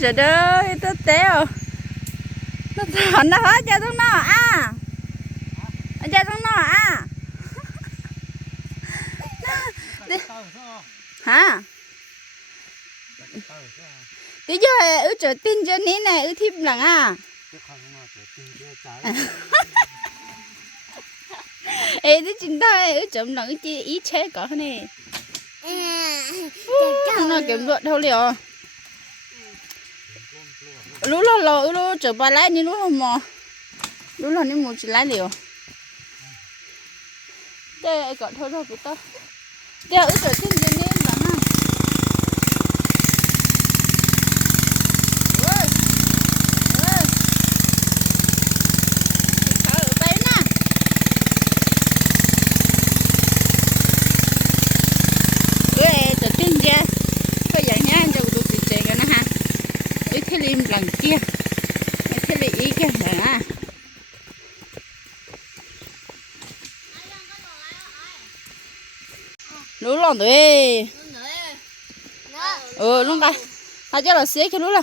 sợ đỡ tớ téo nó thằng nó hết cho tụi nó à cho tụi nó à hả? Tí giờ ứ trở tin cho ní này ứ thiếp lặng à ê tí chính thôi ứ chấm ứ chi ý chế có này. Nó kiểm luận đâu liệu lúc là lo lúc chờ ba lái ni lúc là mò. Lúc là ni một chỉ lái liều. Đây gọi thôi thôi của tao đây ở chỗ trên trên đây là ha ơi ơi thở ở đây nè ơi chỗ trên kia có dạng nhá cho tụi chị chạy cái nè ha ít thế lim lần kia mấy cái lý kia hả ha lú lon rồi ừ luôn cả hai cho là xé cái lú là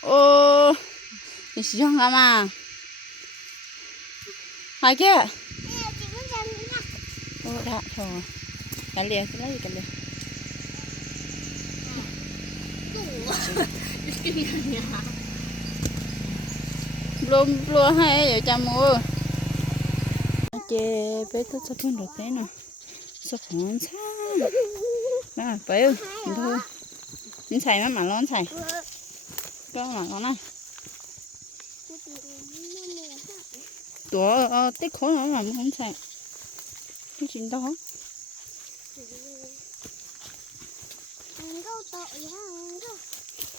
ô thì sử dụng mà hai kia ô đã thôi cái liền cái lấy cái liền luôn luôn hay vậy cha mua chê bé thức sắp hơn được thế nào sắp hơn sao đó bé ơi thôi mình xài nó mà lon xài. Cho mà con này tuổi tích khối nó mà không xài. Cái chuyện đó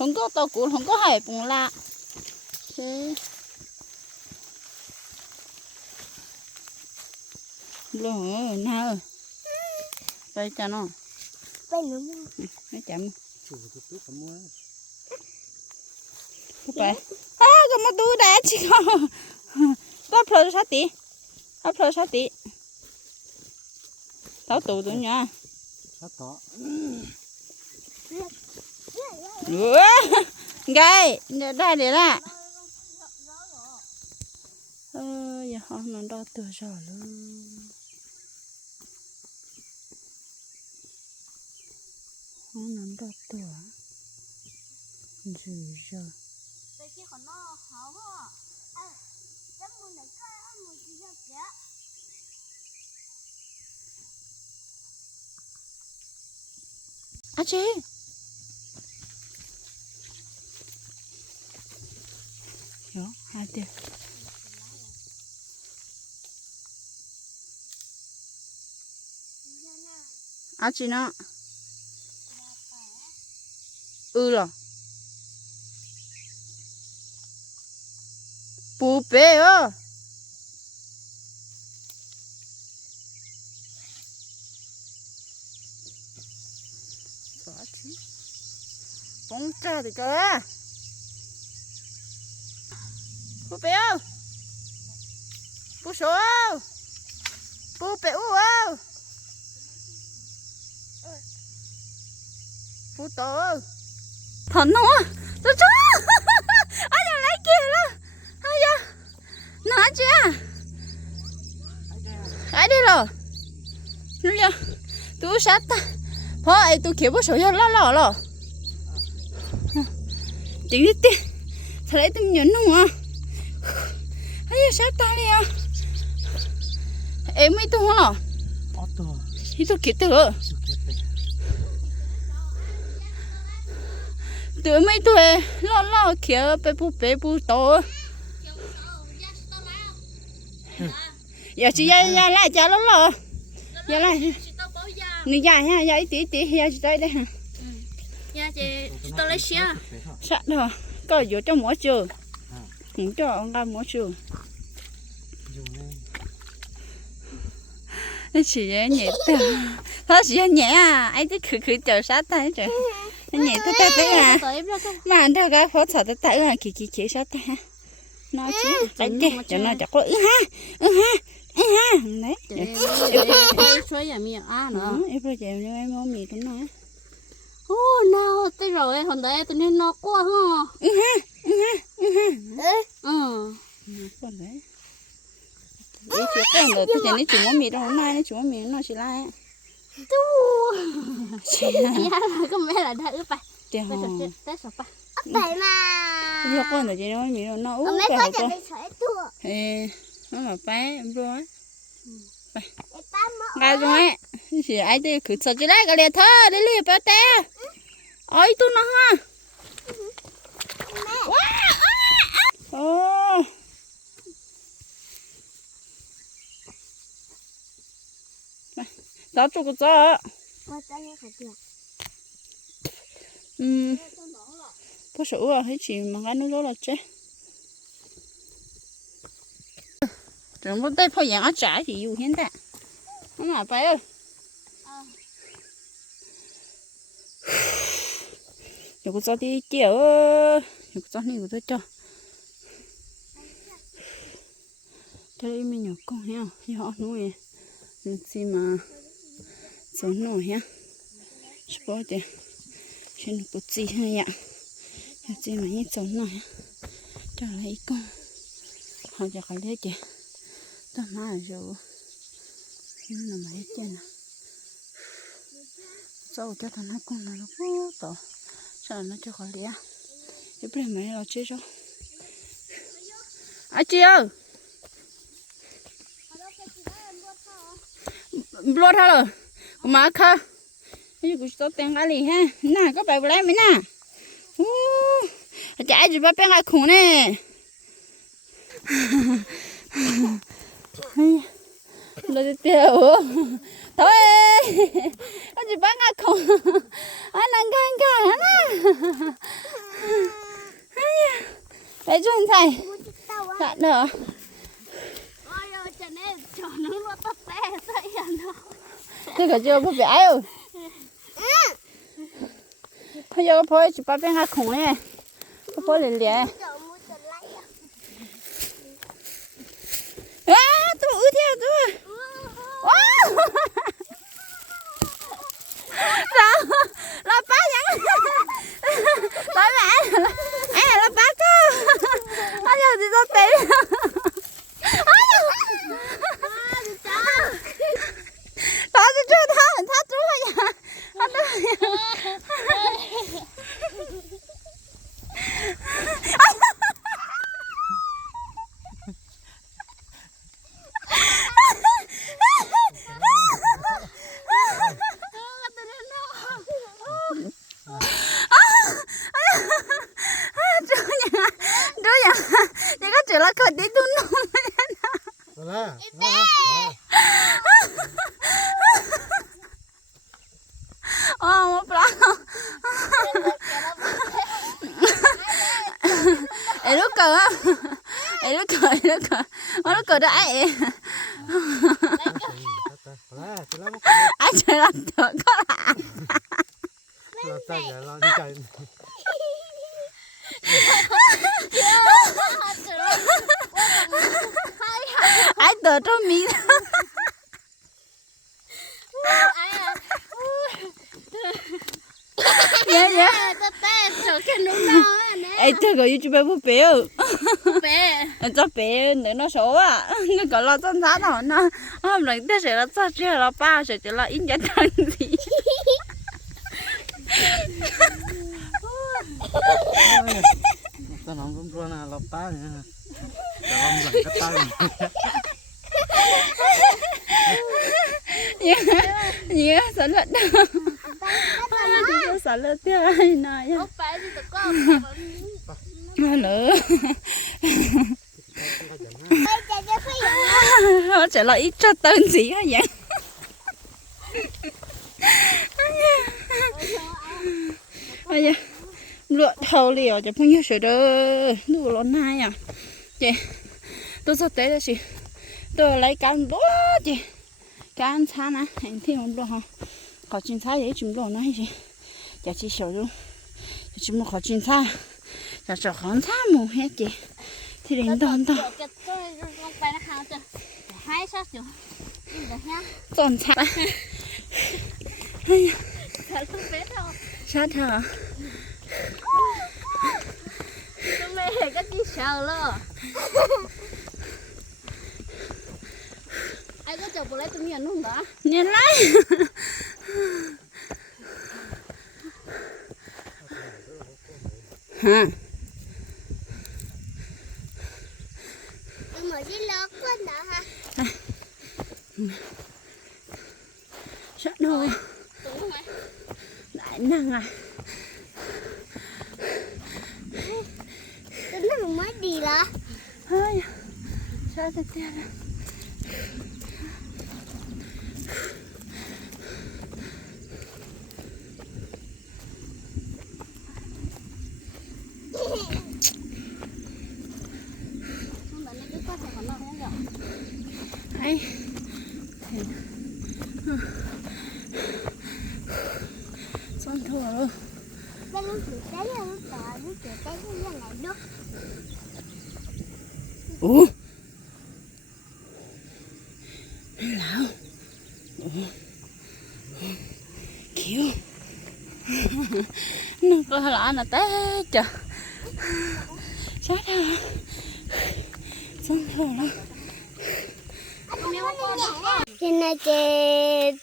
không có tao cũng không có hải bùng lạ thế. Luôn nào đây cho nó. Nó chậm. Cái bài à cái mà tôi đã chỉ có có phơi sát tí có phơi sát tí tao tụ tụi nhỏ nữa gai đây để là ờ giờ họ nó đo từ rồi luôn họ nó đo từ rồi rồi à chị Đó, hai tiền à chị nó ừ rồi bù bê ơ xóa chứ bóng cha thì cơ bù bê ơ bù số ơ bù bê u ơ bù tổ Putou! thần nó tôi chú ai giờ lấy kìa đó ai giờ nó chưa ai đi rồi. Nó giờ Tú sát ta phó ai tôi kiểu bố sổ cho lo lo lo. Chỉ đi đi thằng lấy tôi nhấn không à? Ai giờ sát ta đi à? Em mới tôi không thì tôi kiểu tôi tụi mấy tụi lo lo kia bé bu bé bu to giờ chị ya ya lại cha lo lo. Ya lại. Nè ya ya ya tí tí ya chị tới đây hả Dạ chị, tôi lấy xía. sạ đó có vô trong mỗi trường không cho ông ra mỗi trường nó chỉ nhẹ tờ nó chỉ nhẹ à ai cứ khử khử chờ sát tay trời nhẹ tới tới tới à mà anh ra cái phốt sợ tới tới à kì kì kì sát tay ha nó chỉ lấy đi cho nó chắc có ừ ha ừ ha ừ ha đấy Chị, xoay nhà mì à nữa. em giờ em mua mì cái này ô nào tới rồi hôm đấy tôi nên nó qua ha ừ ha ừ ha ừ ha ừ đấy 你去干的，之前你怎么没的？我妈你怎么没弄起来？都，去呀，个没了，他吧，对哈，再说吧，白嘛，你干的，今天我没弄，那我没干的，没才多，哎，那么白，不啊，白，该怎么？你是爱的，去吃起来个了，他那里不得，哎，都那哈，哇，哦。giá chỗ có giá ừm có số à hết chỉ mà ăn nó là chết chúng tôi đây phải ăn trái thì yêu hiện tại không là phải ơi giờ có cho đi chiều giờ có cho này của tôi cho đây mình nhỏ con heo nhỏ nuôi nên gì mà sống nổi ha sport đi trên một gì hay ạ giờ gì mà như sống nổi ha cho lấy con họ cho cái lấy chị tao má rồi nó nằm ở trên à. sau cho thằng nó con nó vô tổ sao nó cho khỏi lẽ cái bên mày lo chơi cho à chị ơi รถเท่าไหร่มาค่ะนี่กูจะเต็นอะไรฮะน้าก็ไปไม่ได้ไหมน่าอู้จะไอ้จุดว่าเป็นอะไรขงเนี่ยเราจะเตี้ยวทำไมเราจะเป็นอะไรของอันนั้นกันกันนะไปจุนใส่จัดเด้อ cho nên cho nó nó tắt té tới giờ nó thế cả chưa có bé ơi bây giờ có phải chỉ ba bên hai khủng này có phải liền liền เดี๋ยวมูจะ gọi youtube bố béo bé. Cho bé nữa nó số à nó gọi là chân giá nào nó. Hôm nay tớ sẽ là cho chưa là ba sẽ chỉ là ít nhất thằng gì. Tao nói cũng luôn là tá nha. Tao không lần cái tay. nhớ sợ lợn đâu Tôi sợ tiêu ai này không nữa nó sẽ là ít cho tên gì hả vậy? Bây giờ lụa thầu liều cho phong nhiêu sửa đó lụa lon nai à. Chị tôi sắp tới là chị. Tôi lấy cán bố chị. Cán xa nè hình thiên hồn lụa có chuyện xa để chúng lụa nói chị, chả chỉ sửa luôn chúng mà có chuyện xa giờ sửa khó xa mù hết chị thì đến đón tao cái tôi không phải là hàng chứ hai sao chứ được nhá tổn xa thật không biết đâu sát hả Chúng mày hề cái gì sợ lo Ai có chồng bộ lấy tụi mình không đó nhìn lấy hả Nhưng mà đi lót quá nữa ha. Sát thôi. Đại năng à? Tôi nó mới đi là. hơi sát thật tiền Không phải nó cứ có thể còn đâu hết rồi hay xong thua luôn Cái lúc chị tới là lúc tờ, lúc chị tới là lại đốt. ủa lão ủa kiểu. Nó có lạ là té trời sát hả xong thua luôn Cho nên chị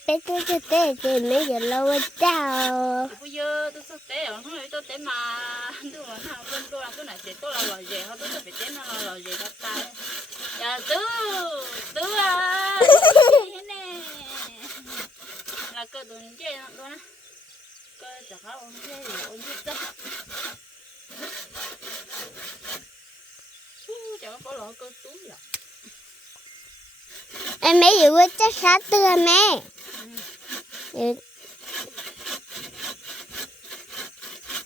bé tôi cho té chị mấy giờ lâu rồi chào. bây giờ tôi sẽ té ở không tôi té mà. Tôi mà nào bên tôi làm cái này thì tôi là loại gì họ tôi sẽ phải té nó là loại gì đó ta dạ tư tư à nè là cơ đồn nó đó cơ chả chơi gì ôn chơi tất chả có lọ cơ túi rồi Em mấy giờ quên chắc sát tư em mẹ. Ừ.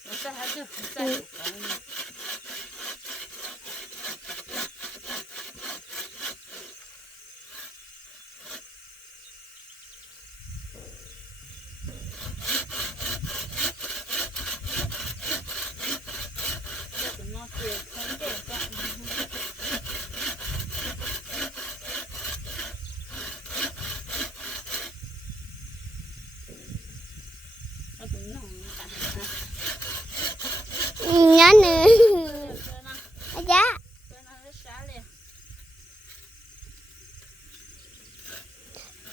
nó sẽ hết chưa sẽ nó tuyệt không đẹp bạn nó cũng nồng Nhớ nữa. À, Dạ. Em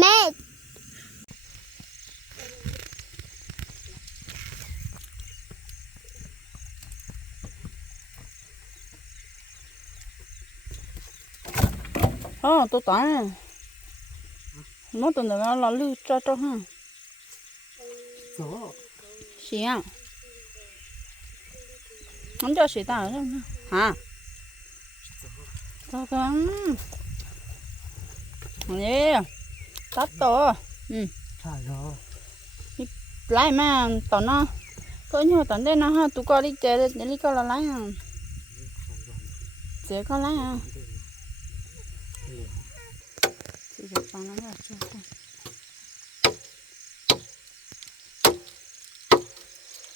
mẹ. Ờ, tôi tỏi này. Nó tuần này nó lưu cho cho ha. Xí à? Không cho xí tao Nè, tắt to. Ừ, lại mà tao nó. Có nhiều tao đây nó ha, tu con đi chơi đi coi là lái à. Chơi coi lái à.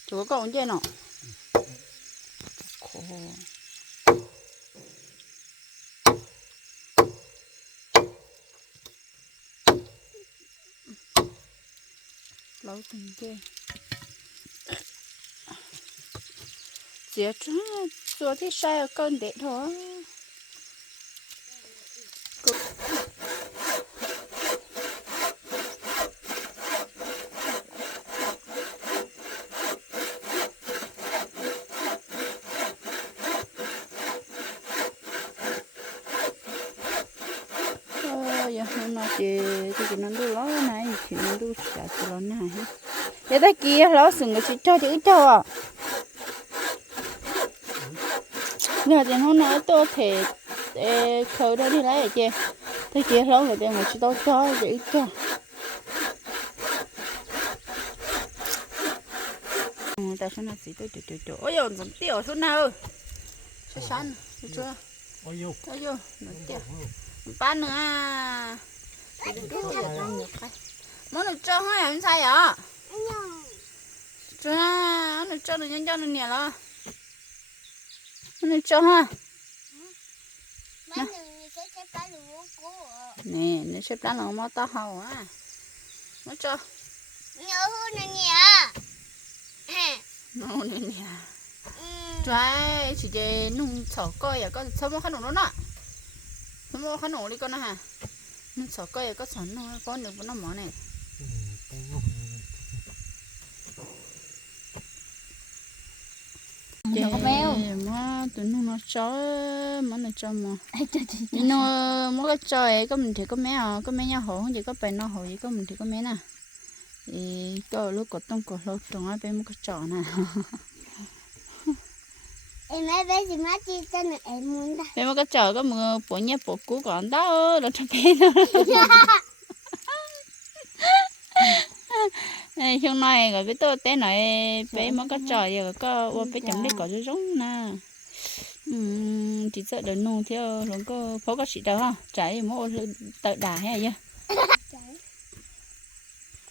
Chú có cậu chơi nó. Khổ. Tình ghê. Chỉ thì sai ở con thôi giờ hôm nay chị thì chị nó đu ló này chị nó đu chả chị ló này ha giờ đây kia ló sừng cái cho ít cho à giờ thì hôm nay tôi thể khởi đó đi lấy chị thế kia ló người ta người chị tôi cho ít cho. Ừ, ta số nào xí tôi tôi tôi tôi ôi dồi giống tiểu số nào. Số sẵn được chưa? Ôi yêu cho vô nó tiểu. Ba nữa. À cái. món được cho hai làm sao vậy cho nó cho được nhân cho được nhẹ lo nó cho ha. Nè nó xếp lá nó mó to hầu á. Nó cho. Nhớ này nhỉ nó nè nè. Trái chỉ để nung sổ coi à có sớm có khăn nổ nó sớm có khăn nổ đi con hả nung sổ coi à có sẵn nó có được nó mỏ này Chị mà tụi nó nó chó mà nó cho mà. Nó mà cái chó ấy có mình thì có mấy à có mấy nhà hồ không chỉ có bảy nó hồ chỉ có mình thì có mấy nè. Thì có lúc có tông có lúc tông ở bên một cái chó nè. Em ấy bé gì má chi là em muốn bên một cái chó có mưa bộ nhẹ bộ cũ còn đó nó cho bé nó này hôm nay rồi biết tôi té này bé mất cái trò giờ có ô bé chấm đấy có cho giống nè. Chỉ sợ đợt nung theo nó có phó có sĩ đâu ha? Trái mỗi tự đà hay gì?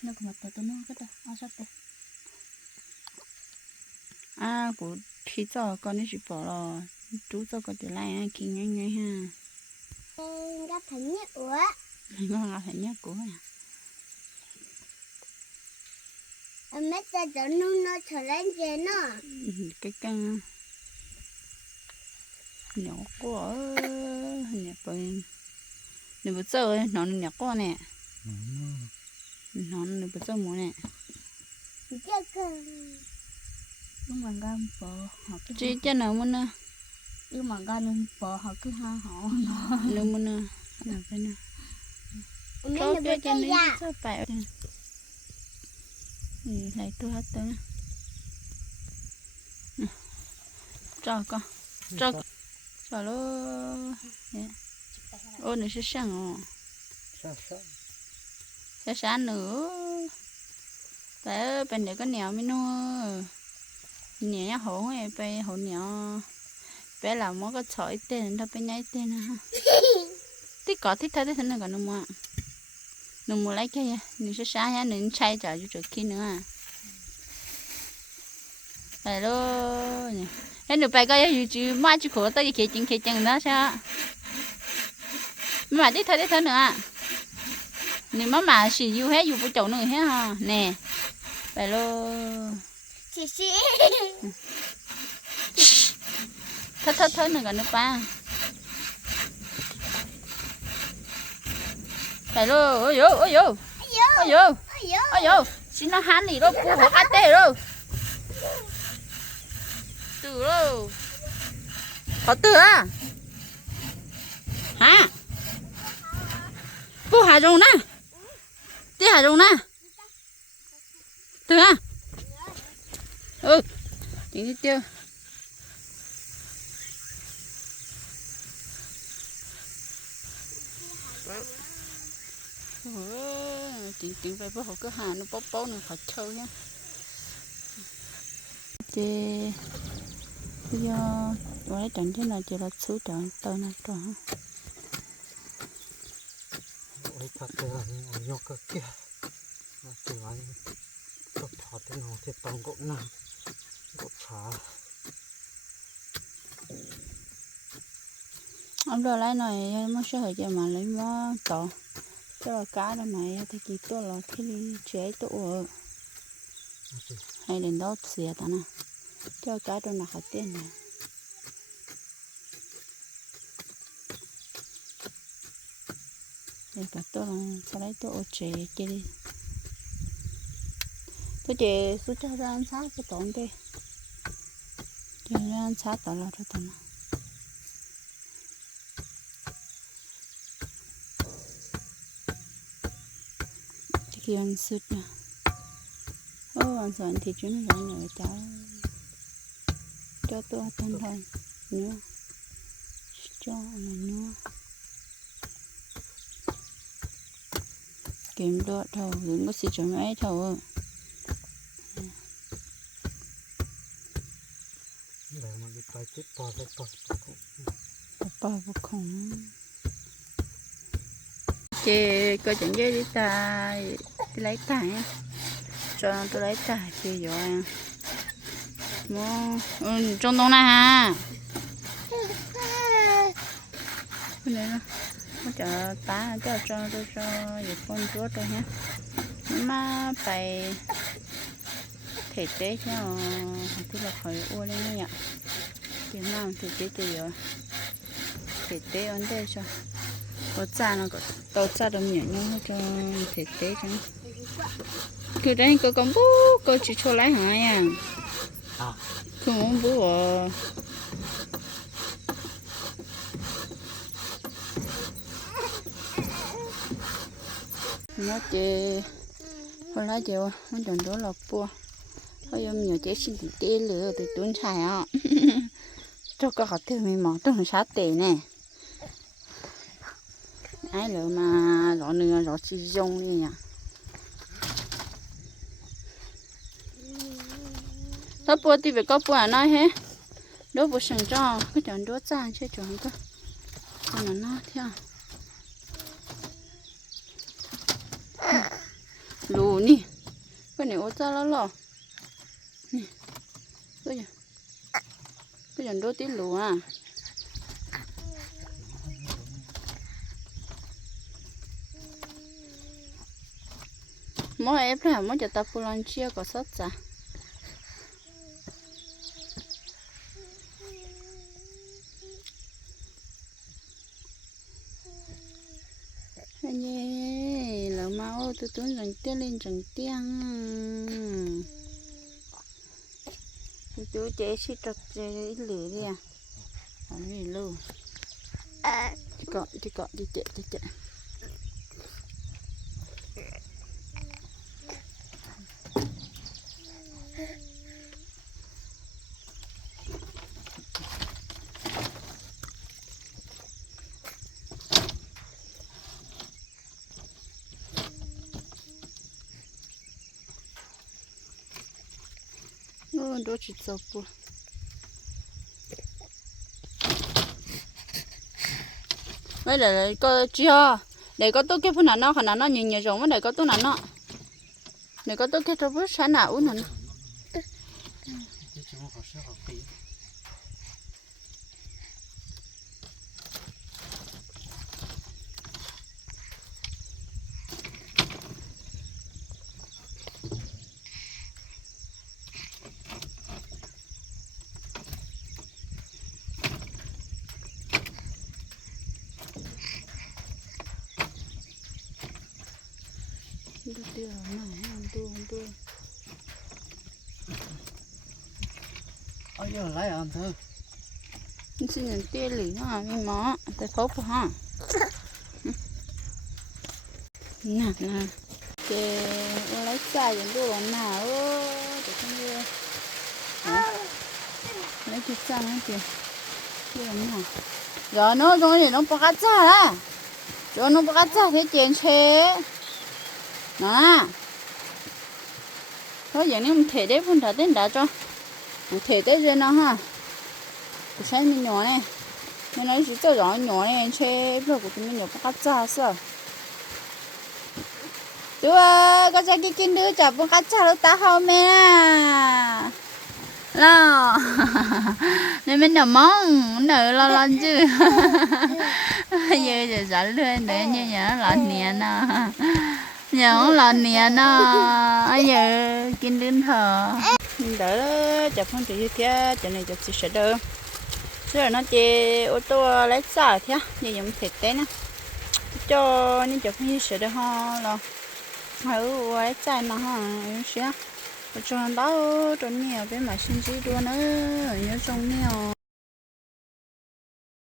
Nó có mặt tự nó cái đó à sao thế à của khi cho con nó chỉ bỏ rồi. Chú cho con từ lại kia ngay ngay ha. Gặp thấy nhất ủa. Ngon là phải nhớ của à Em mấy ta cho nó nó trở lên về nó. Ừ, cái căn nhỏ quá. Nhỏ bên nếu bữa giờ nó nhỏ quá nè. Nó nếu bữa giờ muốn nè. Cơ nhưng mà gan bò học cái chỉ cho nó muốn nè nhưng mà gan bò học cái ha họ. Nó. Muốn nè nó bên nè Em có mấy cái là chân bữa này ya cho phải ừ lại tôi hết tới cho con cho cho lo ô nó sẽ sang à sao sao sẽ sáng nữa tại bên đây có nèo mới nó nhẹ nhá hổ ấy bên hổ nèo bé là mỗi cái sỏi tên đó bên nhảy tên ha tí có thích thấy thế này còn nó mua nó mua lấy cái nó sẽ sáng nhá nó chay trả cho chỗ kia nữa à phải lo nhỉ thế được bài cái gì chứ mai chú khổ tới khi chính khi chẳng đó sao mà tí thấy tí thấy nữa à nếu mà mà sử dụng hết dùng bộ chậu nữa hết ha nè phải lo Chị chị thất thất thất nữa cả nước ba phải lo ôi yo ôi yo ôi yo Ôi dồi. Xin nó hắn đi đó cú hộ cá tê rồi. Từ rồi có từ à? Hả? Cô hà rồng nè. Tí hà rồng nè. Từ à? Ừ chính đi tiêu chính chính về với hồ cơ hà nó bóp bóp nó khó chơi nhá. Chị bây giờ lấy trận thế này chỉ là số trận tao này rồi ôi thật là yêu cơ kia mà chỉ anh có thọ tên hồ thì tông gỗ nằm gỗ phá. Ông đồ lấy này mất số hơi mà lấy mó to cho là cá đó mày thì chỉ tôi là khi chế tôi hay đến đó xìa ta nè cho cá đó là hạt tiền này. Để cả tôi là, cho lấy tôi chế chế đi. Tôi chế số cho ra ăn sát cái tổng đi. Cho ra ăn sát tao là cho tao nè thì kia ăn sứt nè ô ăn sắn thì chúng nó rồi cháu. Cho tôi thân thôi. Nhớ. Cho là nhớ. Kiếm đỡ thầu đừng có xịt cho mấy thầu tiếp bỏ lại bỏ bà bà không chị có chuyện gì đi ta đi lấy tài cho tôi lấy tài chị rồi à mua ừ trong đông này ha. Cái này nó nó chờ tá cho cho, tôi cho dịch con chúa tôi nhé mà phải thể tế cho, tức là khỏi ô lên nhỉ thì nào thể tế thì rồi thể tế ấn đây cho có cha nó có tàu cha đồng nhỉ nhưng cho thể tế cho cứ đấy có con bú có chỉ cho lấy hả à. Không muốn bú à? Nó chơi hồi lá chiều nó chọn đó là bua. Bây giờ nhiều chế xin thì tê lửa từ tuấn xài á. Cho có học thêm mình mỏ trong sát tệ nè ai lỡ mà rõ nửa rõ chi dùng đi nhỉ nó bố thì về có bố à nói hết đố bố sừng cho cái chọn đố trang chơi chọn cơ. Còn nó nó theo à? lù nì cái này ô ta lo lo. Nè. Cái gì cái gì đố tí lù à. Mỗi em là mỗi cho ta phụ lần chia có sót ra anh nhé là máu tôi tuấn rằng tiếng lên rằng tiếng chú chế sĩ trật chế lửa đi à. Anh đi luôn chỉ có chỉ có đi chạy đi chạy Ну, дочь цапу. Bây giờ là có chưa? Để có tốt cái phụ nào nó khả năng nó nhiều nhiều rồi, để có tốt nào nó. Để có tốt cái cho bữa sáng nào uống nó. Đưa tiêu mà ăn tu ăn tu. ở giờ lấy ăn thôi Xin nhận tia lì ha, mi mỏ, tại phố ha. Nè nè. Kê, lấy xa những đồ ăn nào ô, để không đưa. Lấy chút xa nó kìa. Cái ăn nào. Giờ nó rồi thì nó bắt cá xa. Cho nó bắt cá xa thế chèn xe. Nè. Thôi giờ nếu mình thể đấy phân thở đến đã cho. Mình thể tới trên nó ha. Cái xe mình nhỏ này. Mình nói chỉ cho rõ nhỏ này xe rồi của mình nhỏ bắt cá xa sợ, Chú ơi, có cho cái kinh đưa chả bắt cá đâu ta hao mẹ à. Lo. Nên mình nhỏ mong, nở lo lo chứ. Giờ giờ dẫn lên để như nhỏ lo nè Nhớ là nè nó. Giờ kinh đến thờ. Đỡ chập không chỉ thế, cho nên chập chỉ sẽ đâu. Rồi nó chê ô tô lấy xả thế, như dùng thịt tế nè. Cho nên chập không sẽ đỡ ho là Hãy lấy xả mà ha, xíu. Cho nó đó, cho nhiều cái mà xin chỉ đua nữa, nhớ trong nhiều.